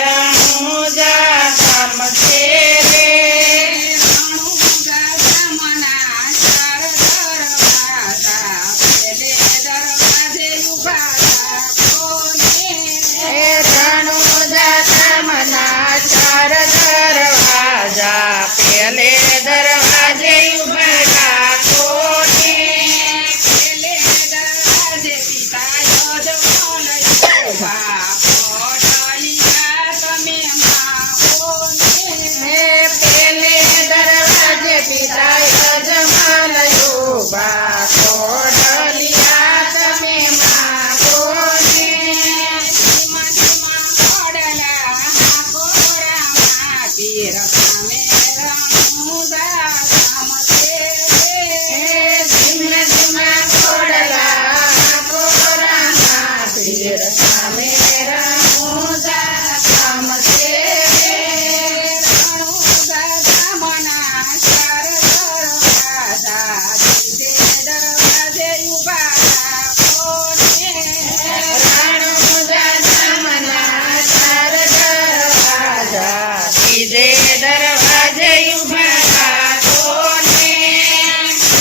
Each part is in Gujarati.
રણુજા ધામ છે રે રણુજા ધામના ચાર દરવાજા પેલે દરવાજે ઉભા રાખોને રણુજા ધામના ચાર દરવાજા પેલે દરવાજે ઉભા રાખો ને પેલે દરવાજે પિતા યજમાન ઉભા કોટલિયા તમે માગોને પેલે દરવાજે પિતા યજમાન ઉભા કોટલિયા તમે માગો ને ધીમા ધીમા ઘોડલા કોરામાં પીર સામે રણુજા ધામ છે ધીમે ધીમે ઘોડલા કોરામાં પીર સામે રણુજા ધામ છે રણુજા ધામના ચાર દરવાજા ત્રીજે દરવાજે ઉભા રાખોને રણુજા ધામના ચાર દરવાજા ત્રીજે દરવાજે ઉભા રાખો ને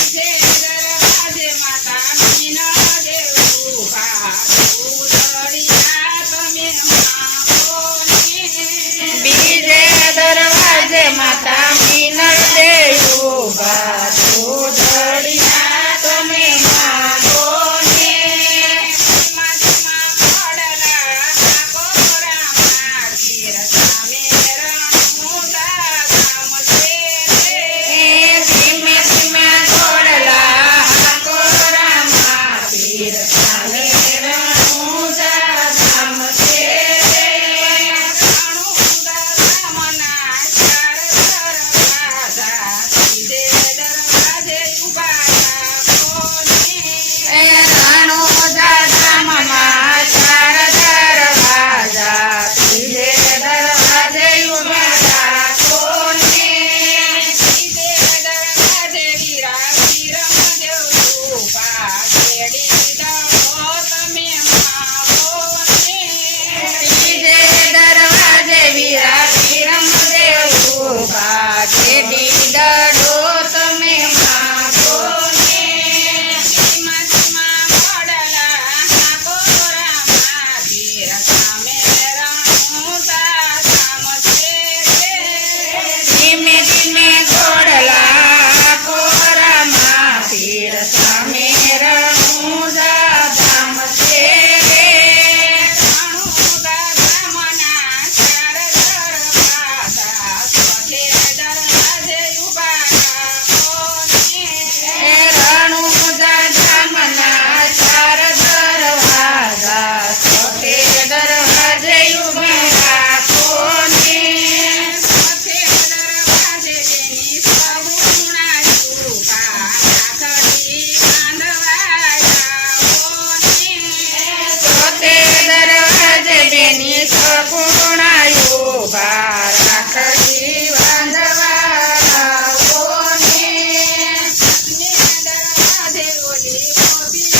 ત્રીજે દરવાજે માતા મીના દેવ ઉભા પૂતળિયા તમે માગોને બીજે દરવાજે માતા મીનળ દેવ ઉભા ધૂળિયા તમે માગો ને ધીમા ધીમા ઘોડલા કોરામાં પીર સામે રણુજા ધામ છે ધીમે ધીમે ઘોડલા કોરામાં પીર સામે રણુજા ધામ છે રણુજા ધામના ચાર દરવાજા ત્રીજે દરવાજે ઉભા રાખોને રણુજા ધામમાં ચાર દરવાજા ત્રીજે દરવાજે ઉભા રાખો ને ત્રીજે દરવાજે વીરા વીરમદેવ ઉભા કેડી દળો તમે માગોને ત્રીજે દરવાજે વીરા વીરમદેવ ઉભા કેડી દડો તમે માગો ને ધીમા ધીમા ઘોડલા કોરામાં પીર સામે રણુજા ધામ છે ધીમે ધીમે ઘોડલા કોરામાં પીર સામે રણુજા ધામ છે રણુજા ધામના ચાર દરવાજા ચોથે દરવાજે ઉભા રાખોને રણુજા ધામના ચાર દરવાજા ચોથે દરવાજે ઉભા રાખો ને ચોથે દરવાજે તેની સગુણા ઉભા રાખડી બાંધવા જાઓને ચોથે દરવાજે બેની સગુણા ઉભા રાખડી બાંધવા લાવો ને દરવાજે ઓલી ગોપી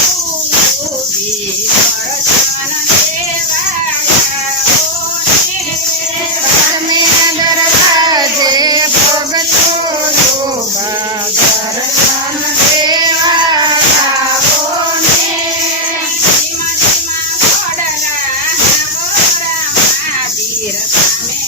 ઊભી પરચાન દેવા જાઓને તમે દરવાજે ભગતો ઉભા દર્શન દેવા લાવો ને ધીમા ધીમા ઘોડલા કોરામાં પીર સામે